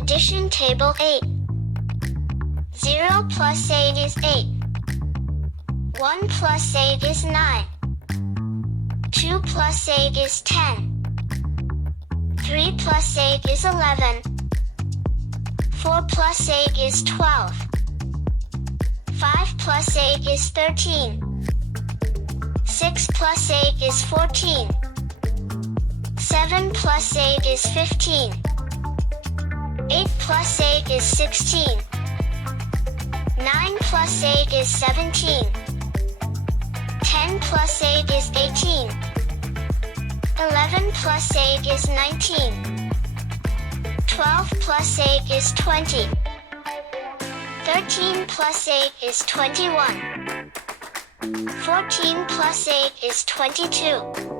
Addition table 8. 0 plus 8 is 8. 1 plus 8 is 9. 2 plus 8 is 10. 3 plus 8 is 11. 4 plus 8 is 12. 5 plus 8 is 13. 6 plus 8 is 14. 7 plus 8 is 15. 8 plus 8 is 16. 9 plus 8 is 17. 10 plus 8 is 18. 11 plus 8 is 19. 12 plus 8 is 20. 13 plus 8 is 21. 14 plus 8 is 22.